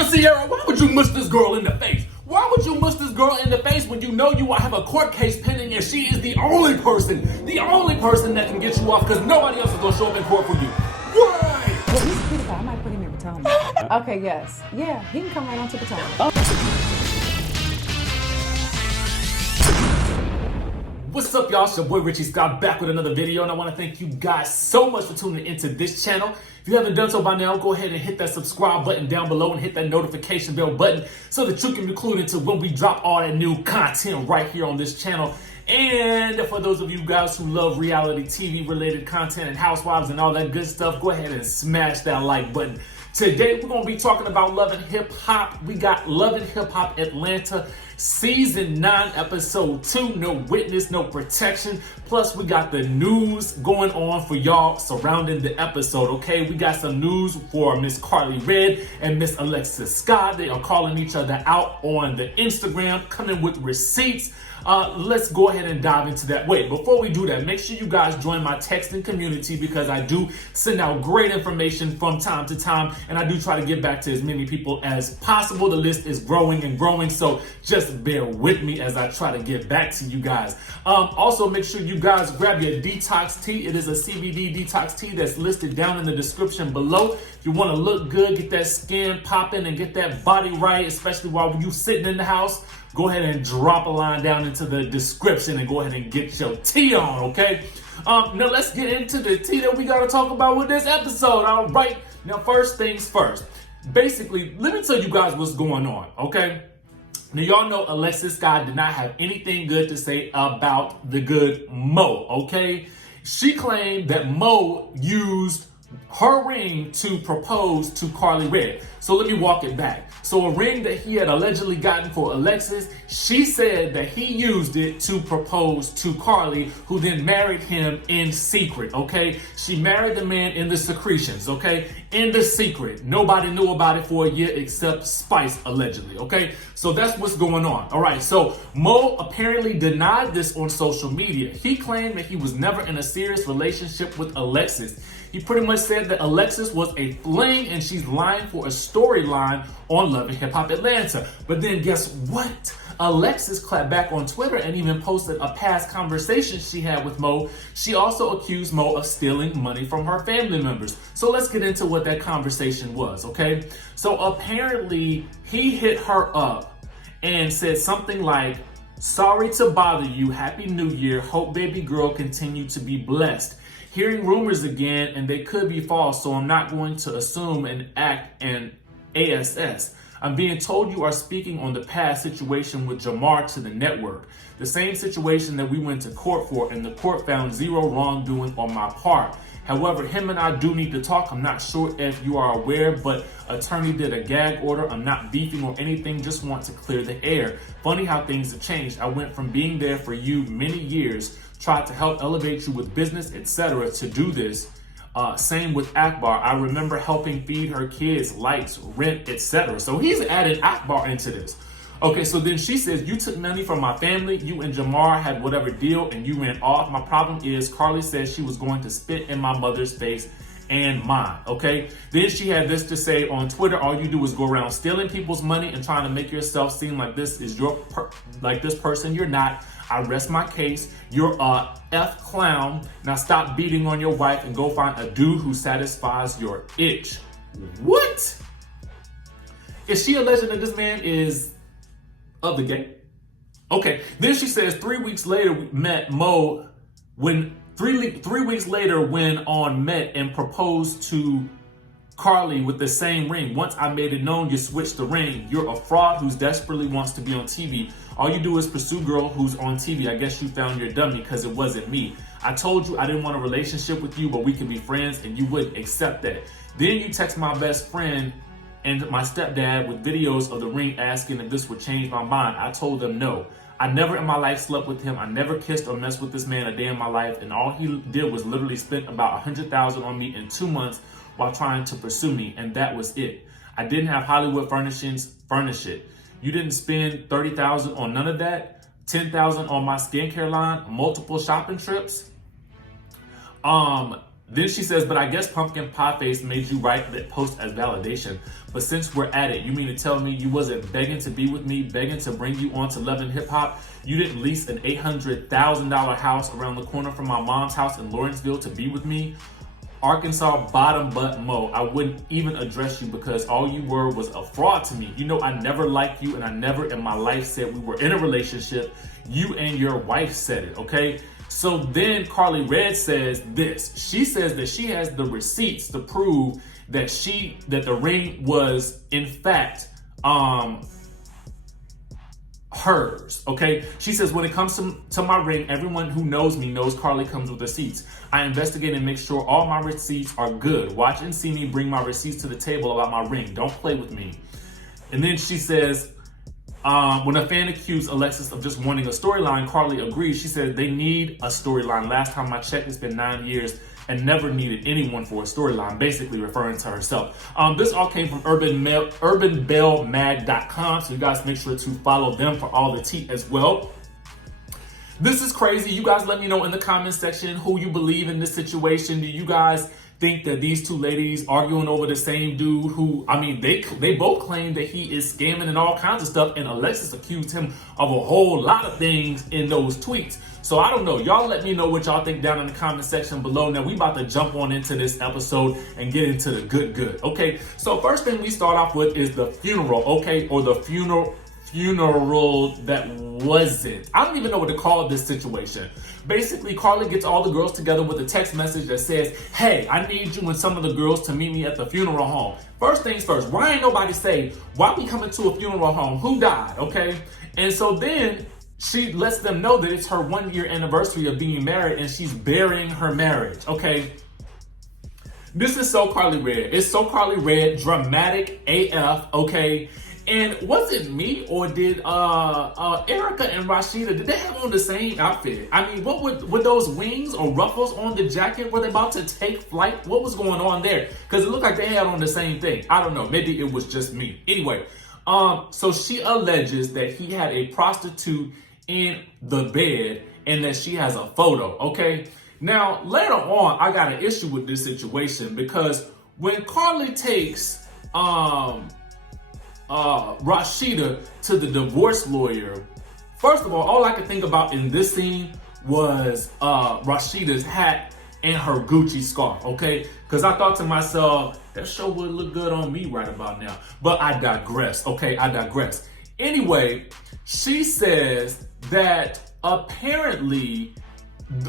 Now, Sierra, why would you mush this girl in the face? Why would you mush this girl in the face when you know you have a court case pending and she is the only person that can get you off because nobody else is going to show up in court for you? Why? Well, he's a pretty guy. I might put him in Potomac. Okay, yes. Yeah, he can come right on to Potomac. What's up, y'all? It's your boy Richie Scott back with another video, and I want to thank you guys so much for tuning into this channel. If you haven't done so by now, go ahead and hit that subscribe button down below and hit that notification bell button so that you can be clued into when we drop all that new content right here on this channel. And for those of you guys who love reality TV related content and Housewives and all that good stuff, go ahead and smash that like button. Today, we're going to be talking about Love and Hip Hop. We got Love and Hip Hop Atlanta Season 9, Episode 2, No Witness, No Protection. Plus, we got the news going on for y'all surrounding the episode, okay? We got some news for Miss Karlie Red and Miss Alexis Scott. They are calling each other out on the Instagram, coming with receipts. Let's go ahead and dive into that. Wait, before we do that, make sure you guys join my texting community because I do send out great information from time to time, and I do try to get back to as many people as possible. The list is growing and growing, so just bear with me as I try to get back to you guys. Also, make sure you guys grab your detox tea. It is a CBD detox tea that's listed down in the description below. If you want to look good, get that skin popping, and get that body right, especially while you sitting in the house, go ahead and drop a line down into the description and go ahead and get your tea on, okay? Now let's get into the tea that we got to talk about with this episode, all right? Now, first things first. Basically, let me tell you guys what's going on, okay? Now, y'all know Alexis Scott did not have anything good to say about the good Mo, okay? She claimed that Mo used her ring to propose to Karlie Red. So let me walk it back. So a ring that he had allegedly gotten for Alexis, she said that he used it to propose to Karlie, who then married him in secret, okay? She married the man in the secretions, okay? In the secret. Nobody knew about it for a year except Spice, allegedly, okay? So that's what's going on. All right, so Mo apparently denied this on social media. He claimed that he was never in a serious relationship with Alexis. He pretty much said that Alexis was a fling and she's lying for a storyline on Love and Hip Hop Atlanta. But then guess what? Alexis clapped back on Twitter and even posted a past conversation she had with Mo. She also accused Mo of stealing money from her family members. So let's get into what that conversation was, okay? So apparently he hit her up and said something like, "Sorry to bother you. Happy New Year. Hope baby girl continue to be blessed. Hearing rumors again, and they could be false, so I'm not going to assume and act an ASS. I'm being told you are speaking on the past situation with Jamar to the network. The same situation that we went to court for, and the court found zero wrongdoing on my part. However, him and I do need to talk. I'm not sure if you are aware, but attorney did a gag order. I'm not beefing or anything, just want to clear the air. Funny how things have changed. I went from being there for you many years, tried to help elevate you with business, etc. to do this. Same with Akbar. I remember helping feed her kids, lights, rent, etc. So he's added Akbar into this. Okay, so then she says, you took money from my family, you and Jamar had whatever deal, and you ran off. My problem is Karlie says she was going to spit in my mother's face and mine, okay? Then she had this to say on Twitter, all you do is go around stealing people's money and trying to make yourself seem like this is your, like this person. You're not. I rest my case. You're a F clown. Now stop beating on your wife and go find a dude who satisfies your itch." What? Is she alleging that this man is of the game? Okay. Then she says 3 weeks later we met Mo when 3 weeks later when on met and proposed to Karlie with the same ring. Once I made it known you switched the ring. You're a fraud who desperately wants to be on TV. All you do is pursue girl who's on TV. I guess you found your dummy because it wasn't me. I told you I didn't want a relationship with you, but we can be friends, and you wouldn't accept that. Then you text my best friend and my stepdad with videos of the ring asking if this would change my mind. I told them no. I never in my life slept with him. I never kissed or messed with this man a day in my life, and all he did was literally spend about $100,000 on me in 2 months while trying to pursue me, and that was it. I didn't have Hollywood furnishings furnish it. You didn't spend $30,000 on none of that. $10,000 on my skincare line, multiple shopping trips. Then she says, but I guess Pumpkin Pie Face made you write that post as validation. But since we're at it, you mean to tell me you wasn't begging to be with me, begging to bring you on to Love and Hip Hop? You didn't lease an $800,000 house around the corner from my mom's house in Lawrenceville to be with me? Arkansas bottom butt Mo, I wouldn't even address you because all you were was a fraud to me. You know I never liked you and I never in my life said we were in a relationship. You and your wife said it, okay? So then Karlie Redd says this. She says that she has the receipts to prove that the ring was in fact hers, okay? She says, when it comes to my ring, everyone who knows me knows Karlie comes with receipts. I investigate and make sure all my receipts are good. Watch and see me bring my receipts to the table about my ring. Don't play with me. And then she says, when a fan accused Alexis of just wanting a storyline, Karlie agrees. She said they need a storyline. Last time I checked, it's been 9 years and never needed anyone for a storyline, basically referring to herself. This all came from UrbanBelleMag.com, so you guys make sure to follow them for all the tea as well. This is crazy. You guys let me know in the comment section who you believe in this situation. Do you guys think that these two ladies arguing over the same dude who, I mean, they both claim that he is scamming and all kinds of stuff, and Alexis accused him of a whole lot of things in those tweets. So I don't know. Y'all let me know what y'all think down in the comment section below. Now we about to jump on into this episode and get into the good. Okay, so first thing we start off with is the funeral, okay, or the funeral that wasn't. I don't even know what to call this situation. Basically, Karlie gets all the girls together with a text message that says, hey, I need you and some of the girls to meet me at the funeral home. First things first, why ain't nobody say, why we coming to a funeral home? Who died, okay? And so then she lets them know that it's her 1 year anniversary of being married and she's burying her marriage, okay? This is so Karlie Redd. It's so Karlie Redd, dramatic AF, okay? And was it me or did Erica and Rashida, did they have on the same outfit? I mean, what were those wings or ruffles on the jacket? Were they about to take flight? What was going on there? Because it looked like they had on the same thing. I don't know. Maybe it was just me. Anyway, so she alleges that he had a prostitute in the bed and that she has a photo, okay? Now, later on, I got an issue with this situation because when Karlie takes Rashida to the divorce lawyer, first of all I could think about in this scene was Rashida's hat and her Gucci scarf, okay? Because I thought to myself, that sure would look good on me right about now. But I digress, okay? I digress. Anyway, she says that apparently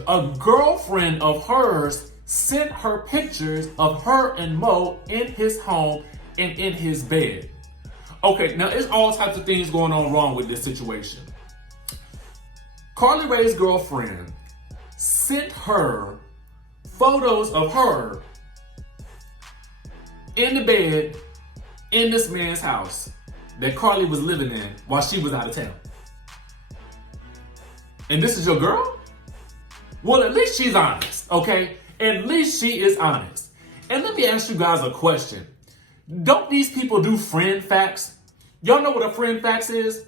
a girlfriend of hers sent her pictures of her and Mo in his home and in his bed. Okay, now there's all types of things going on wrong with this situation. Karlie Redd's girlfriend sent her photos of her in the bed in this man's house that Karlie was living in while she was out of town. And this is your girl? Well, at least she's honest, okay? At least she is honest. And let me ask you guys a question. Don't these people do friend facts? Y'all know what a friend fax is?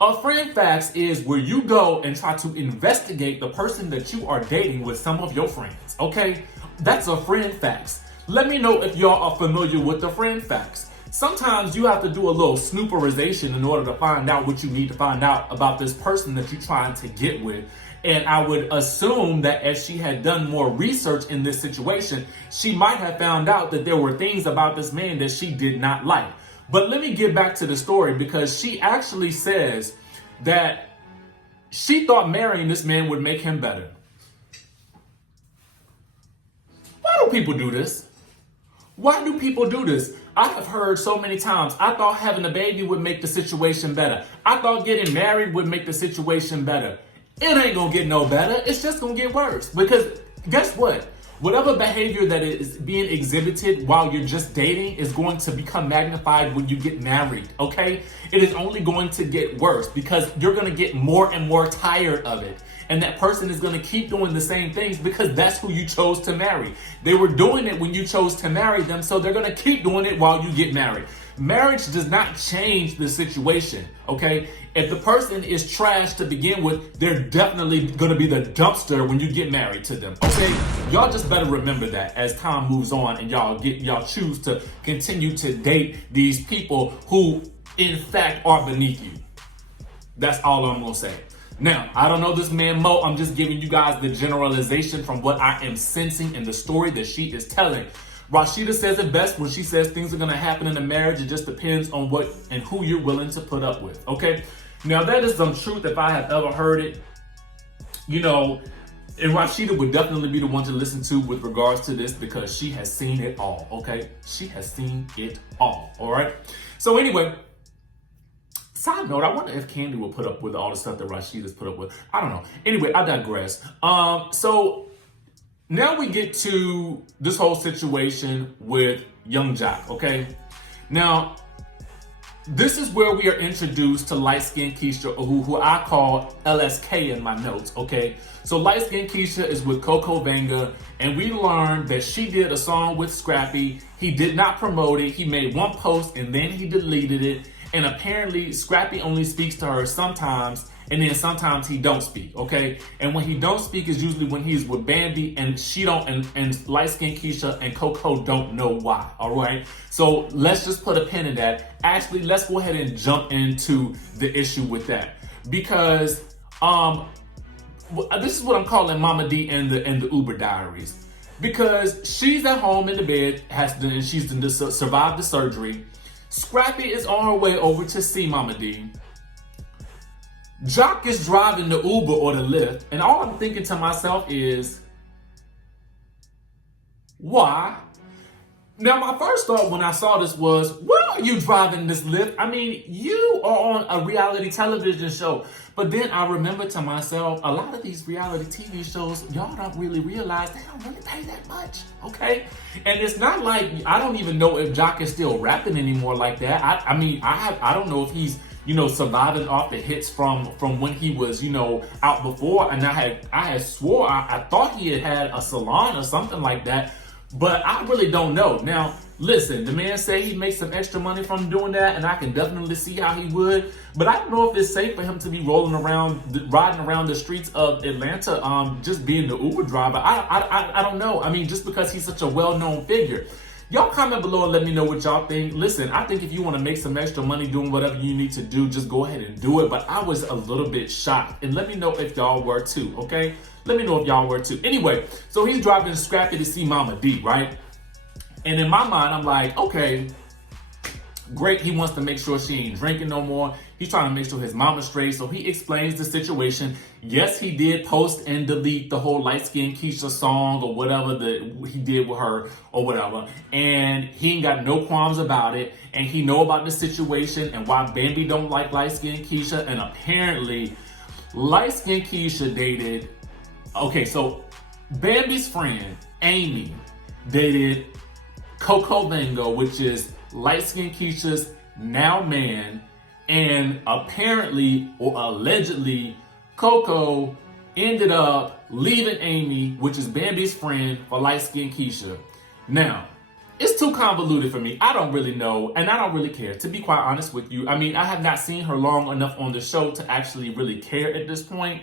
A friend fax is where you go and try to investigate the person that you are dating with some of your friends, okay? That's a friend fax. Let me know if y'all are familiar with the friend fax. Sometimes you have to do a little snooperization in order to find out what you need to find out about this person that you're trying to get with. And I would assume that as she had done more research in this situation, she might have found out that there were things about this man that she did not like. But let me get back to the story because she actually says that she thought marrying this man would make him better. Why do people do this? Why do people do this? I have heard so many times, I thought having a baby would make the situation better. I thought getting married would make the situation better. It ain't gonna get no better. It's just gonna get worse. Because guess what? Whatever behavior that is being exhibited while you're just dating is going to become magnified when you get married, okay? It is only going to get worse because you're gonna get more and more tired of it. And that person is gonna keep doing the same things because that's who you chose to marry. They were doing it when you chose to marry them, so they're gonna keep doing it while you get married. Marriage does not change the situation, okay? If the person is trash to begin with, they're definitely gonna be the dumpster when you get married to them, okay? Y'all just better remember that as time moves on and y'all choose to continue to date these people who, in fact, are beneath you. That's all I'm gonna say. Now, I don't know this man Mo. I'm just giving you guys the generalization from what I am sensing in the story that she is telling. Rashida says it best when she says things are going to happen in a marriage. It just depends on what and who you're willing to put up with, okay? Now, that is some truth if I have ever heard it. You know, and Rashida would definitely be the one to listen to with regards to this because she has seen it all, okay? She has seen it all right? So anyway, side note, I wonder if Kandi will put up with all the stuff that Rashida's put up with. I don't know. Anyway, I digress. So now we get to this whole situation with Young Jock, okay? Now, this is where we are introduced to light-skinned Keisha, who I call LSK in my notes, okay? So light-skinned Keisha is with Coco Vanga, and we learned that she did a song with Scrappy. He did not promote it. He made one post, and then he deleted it. And apparently, Scrappy only speaks to her sometimes, and then sometimes he don't speak, okay? And when he don't speak is usually when he's with Bambi, and she don't, and light-skinned Keisha and Coco don't know why, all right? So let's just put a pin in that. Actually, let's go ahead and jump into the issue with that. Because this is what I'm calling Mama D and the Uber Diaries. Because she's at home in the bed, and she's survived the surgery. Scrappy is on her way over to see Mama D. Jock is driving the Uber or the Lyft, and all I'm thinking to myself is, why? Now, my first thought when I saw this was, why are you driving this Lyft? I mean, you are on a reality television show. But then I remember to myself, a lot of these reality TV shows, y'all don't really realize they don't really pay that much, okay? And it's not like, I don't even know if Jock is still rapping anymore like that. I mean, I don't know if he's, surviving off the hits from when he was, out before. And I had swore, I thought he had a salon or something like that. But I really don't know. Now, listen, the man said he makes some extra money from doing that, and I can definitely see how he would. But I don't know if it's safe for him to be riding around the streets of Atlanta, just being the Uber driver. I don't know. I mean, just because he's such a well-known figure. Y'all comment below and let me know what y'all think. Listen, I think if you want to make some extra money doing whatever you need to do, just go ahead and do it. But I was a little bit shocked. And let me know if y'all were too, okay? Let me know if y'all were too. Anyway, so he's driving Scrappy to see Mama D, right? And in my mind, I'm like, okay, great. He wants to make sure she ain't drinking no more. He's trying to make sure his mama's straight. So he explains the situation. Yes, he did post and delete the whole light-skinned Keisha song or whatever that he did with her or whatever. And he ain't got no qualms about it. And he know about the situation and why Bambi don't like light-skinned Keisha. And apparently, light-skinned Keisha dated... Okay, so Bambi's friend, Amy, dated Coco Vanga, which is light-skinned Keisha's now man, and apparently or allegedly, Coco ended up leaving Amy, which is Bambi's friend, for light-skinned Keisha. Now, it's too convoluted for me. I don't really know, and I don't really care, to be quite honest with you. I mean, I have not seen her long enough on the show to actually really care at this point.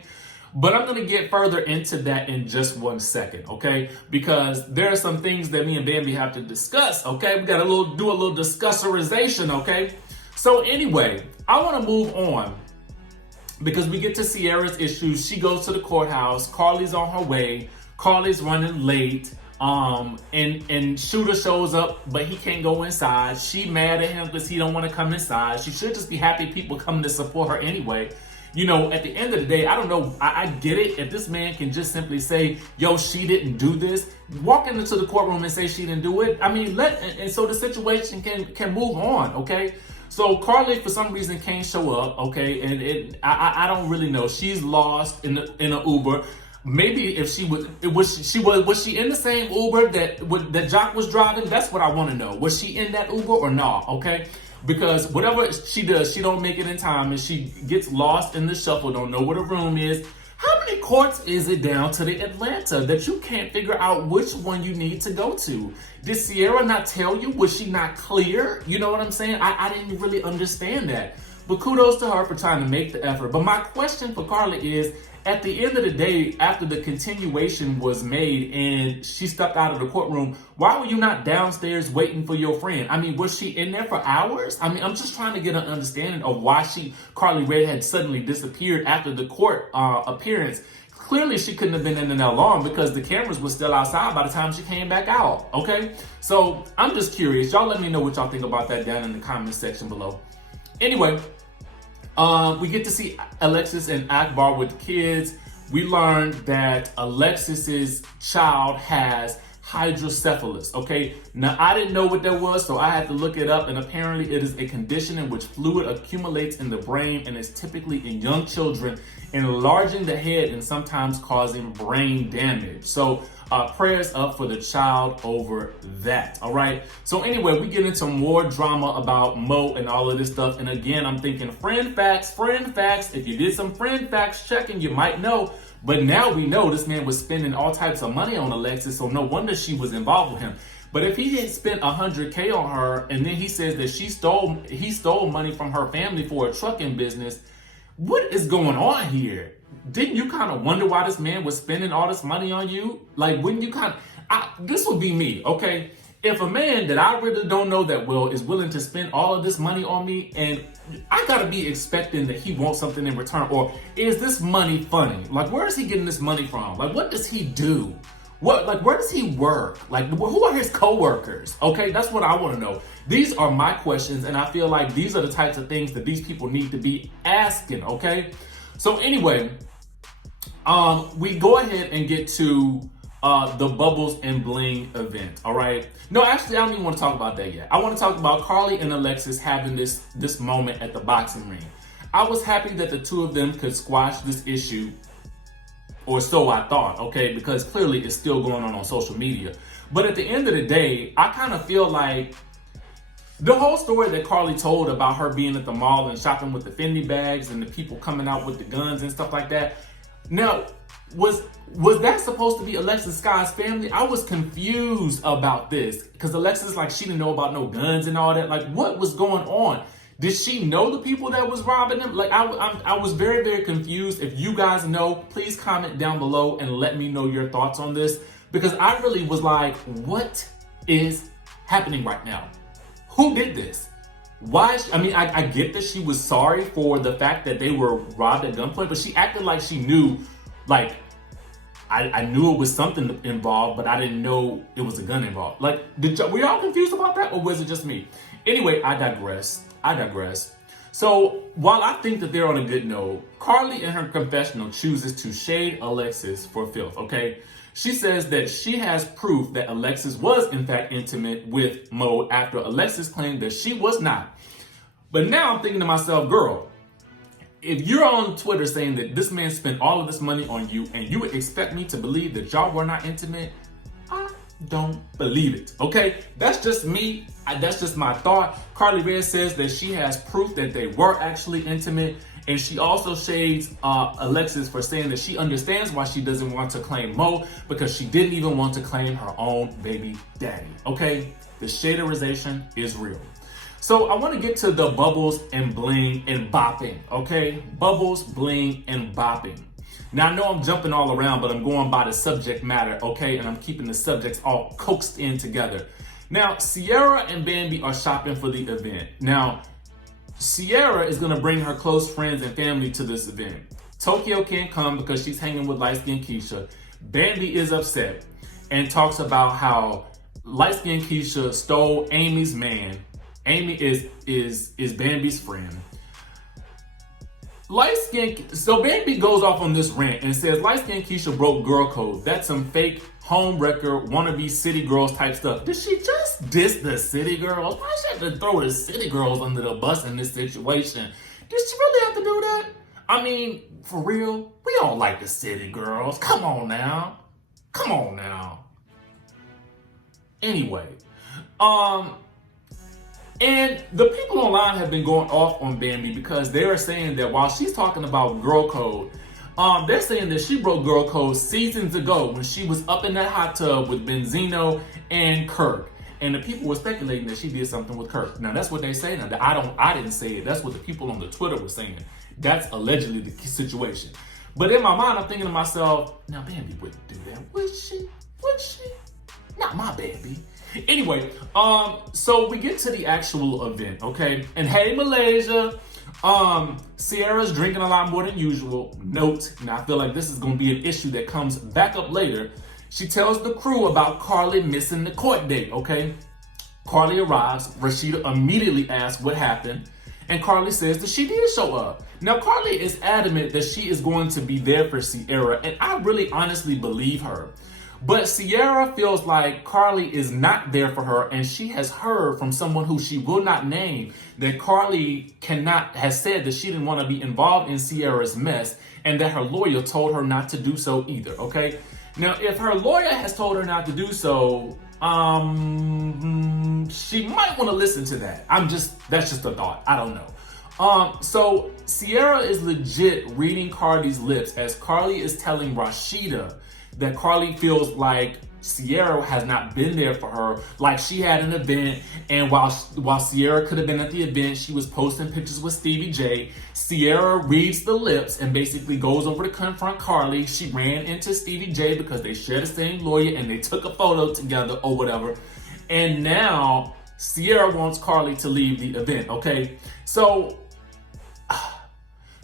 But I'm going to get further into that in just 1 second, okay? Because there are some things that me and Bambi have to discuss, okay? We got to do a little discussorization, okay? So anyway, I want to move on because we get to Sierra's issues. She goes to the courthouse. Karlie's on her way. Karlie's running late. And Shooter shows up, but he can't go inside. She mad at him because he don't want to come inside. She should just be happy people coming to support her anyway. At the end of the day, I don't know. I get it. If this man can just simply say, yo, she didn't do this, walk into the courtroom and say she didn't do it. I mean, and so the situation can move on, okay? So Karlie, for some reason, can't show up, okay? And I don't really know. She's lost in an Uber. Maybe if she was she in the same Uber that Jock was driving? That's what I want to know. Was she in that Uber or not? Okay. Because whatever she does, she don't make it in time, and she gets lost in the shuffle, don't know where the room is. How many courts is it down to the Atlanta that you can't figure out which one you need to go to? Did Sierra not tell you? Was she not clear? You know what I'm saying? I didn't really understand that. But kudos to her for trying to make the effort. But my question for Karlie is, at the end of the day, after the continuation was made and she stepped out of the courtroom, why were you not downstairs waiting for your friend? I mean, was she in there for hours? I mean, I'm just trying to get an understanding of why Karlie Redd had suddenly disappeared after the court appearance. Clearly, she couldn't have been in there long because the cameras were still outside by the time she came back out, okay? So I'm just curious. Y'all let me know what y'all think about that down in the comment section below. Anyway, we get to see Alexis and Akbar with kids. We learned that Alexis's child has hydrocephalus, okay? Now, I didn't know what that was, so I had to look it up, and apparently it is a condition in which fluid accumulates in the brain and is typically in young children, enlarging the head and sometimes causing brain damage. So prayers up for the child over that, all right? So anyway, we get into more drama about Mo and all of this stuff, and again, I'm thinking friend facts. If you did some friend facts checking, you might know. But now we know this man was spending all types of money on Alexis, so no wonder she was involved with him. But if he had spent $100K on her, and then he says that he stole money from her family for a trucking business, what is going on here? Didn't you kind of wonder why this man was spending all this money on you? Like, wouldn't you this would be me, okay? If a man that I really don't know that well is willing to spend all of this money on me, and I gotta be expecting that he wants something in return, or is this money funny? Like, where is he getting this money from? Like, what does he do? Where does he work? Like, who are his co-workers? Okay, that's what I want to know. These are my questions, and I feel like these are the types of things that these people need to be asking, okay? So anyway, we go ahead and get to the Bubbles and Bling event, all right? No, actually, I don't even want to talk about that yet. I want to talk about Karlie and Alexis having this moment at the boxing ring. I was happy that the two of them could squash this issue, or so I thought, okay? Because clearly it's still going on social media. But at the end of the day, I kind of feel like the whole story that Karlie told about her being at the mall and shopping with the Fendi bags and the people coming out with the guns and stuff like that. Now, was that supposed to be Alexis Sky's family? I was confused about this because Alexis, like, she didn't know about no guns and all that. Like, what was going on? Did she know the people that was robbing them? Like, I was very, very confused. If you guys know, please comment down below and let me know your thoughts on this, because I really was like, what is happening right now? Who did this? Why? I mean, I get that she was sorry for the fact that they were robbed at gunpoint, but she acted like she knew, like, I knew it was something involved, but I didn't know it was a gun involved. Like, were y'all confused about that, or was it just me? Anyway, I digress. So while I think that they're on a good note, Karlie in her confessional chooses to shade Alexis for filth, okay? She says that she has proof that Alexis was in fact intimate with Mo after Alexis claimed that she was not. But now I'm thinking to myself, girl, if you're on Twitter saying that this man spent all of this money on you and you would expect me to believe that y'all were not intimate, I don't believe it, okay? That's just me. That's just my thought. Karlie Redd says that she has proof that they were actually intimate, and she also shades Alexis for saying that she understands why she doesn't want to claim Mo, because she didn't even want to claim her own baby daddy, okay? The shaderization is real. So I want to get to the Bubbles and Bling and bopping, okay? Bubbles, Bling, and bopping. Now, I know I'm jumping all around, but I'm going by the subject matter, okay? And I'm keeping the subjects all coaxed in together. Now, Sierra and Bambi are shopping for the event. Now, Sierra is going to bring her close friends and family to this event. Tokyo can't come because she's hanging with light-skinned Keisha. Bambi is upset and talks about how light-skinned Keisha stole Amy's man. Amy is Bambi's friend. So Bambi goes off on this rant and says light-skinned Keisha broke girl code. That's some fake home wrecker, wannabe city girls type stuff. Did she just diss the city girls? Why she have to throw the city girls under the bus in this situation? Did she really have to do that? I mean, for real, we all like the city girls. Come on now. Anyway, and the people online have been going off on Bambi because they are saying that while she's talking about girl code, They're saying that she broke girl code seasons ago when she was up in that hot tub with Benzino and Kirk. And the people were speculating that she did something with Kirk. Now that's what they say. Now I didn't say it. That's what the people on the Twitter were saying. That's allegedly the situation. But in my mind, I'm thinking to myself, now Bambi wouldn't do that, would she? Would she? Not my Bambi. Anyway, so we get to the actual event, okay? And hey, Malaysia, Sierra's drinking a lot more than usual. Note, now I feel like this is gonna be an issue that comes back up later. She tells the crew about Karlie missing the court date, okay? Karlie arrives, Rashida immediately asks what happened, and Karlie says that she did show up. Now, Karlie is adamant that she is going to be there for Sierra, and I really honestly believe her. But Sierra feels like Karlie is not there for her, and she has heard from someone who she will not name that Karlie has said that she didn't want to be involved in Sierra's mess, and that her lawyer told her not to do so either, okay? Now, if her lawyer has told her not to do so, she might want to listen to that. That's just a thought. I don't know. So Sierra is legit reading Karlie's lips as Karlie is telling Rashida that Karlie feels like Sierra has not been there for her, like she had an event, and while Sierra could have been at the event, she was posting pictures with Stevie J. Sierra reads the lips and basically goes over to confront Karlie. She ran into Stevie J because they share the same lawyer and they took a photo together or whatever. And now Sierra wants Karlie to leave the event, okay? So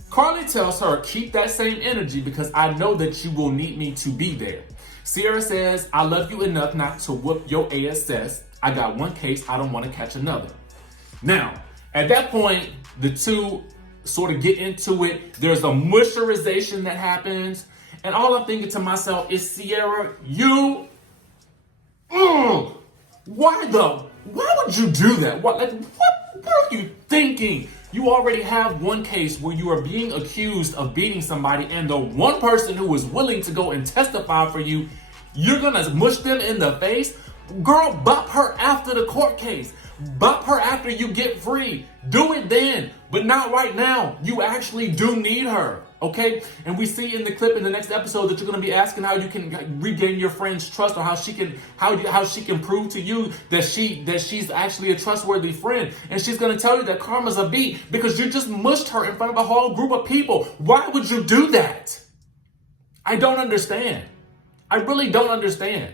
Karlie tells her, keep that same energy because I know that you will need me to be there. Sierra says, I love you enough not to whoop your ass. I got one case, I don't want to catch another. Now, at that point, the two sort of get into it. There's a musherization that happens. And all I'm thinking to myself is, Sierra, why would you do that? What are you thinking? You already have one case where you are being accused of beating somebody, and the one person who is willing to go and testify for you, you're gonna mush them in the face? Girl, bop her after the court case. Bop her after you get free. Do it then, but not right now. You actually do need her, okay? And we see in the clip in the next episode that you're gonna be asking how you can regain your friend's trust, or how she can prove to you that she's actually a trustworthy friend. And she's gonna tell you that karma's a beat because you just mushed her in front of a whole group of people. Why would you do that? I don't understand. I really don't understand.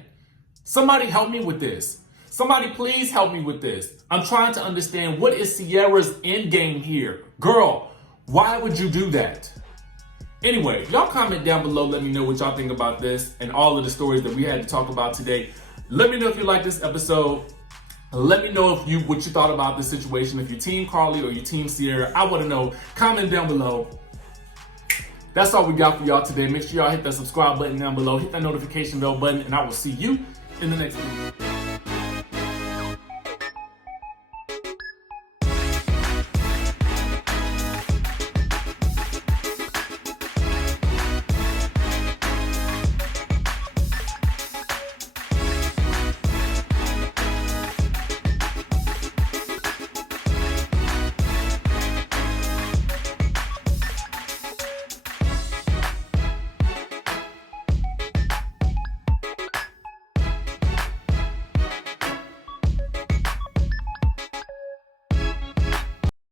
Somebody help me with this. Somebody please help me with this. I'm trying to understand, what is Sierra's end game here? Girl, why would you do that? Anyway, y'all comment down below. Let me know what y'all think about this and all of the stories that we had to talk about today. Let me know if you like this episode. Let me know what you thought about this situation. If you're Team Karlie or you're Team Sierra, I want to know. Comment down below. That's all we got for y'all today. Make sure y'all hit that subscribe button down below. Hit that notification bell button, and I will see you in the next video.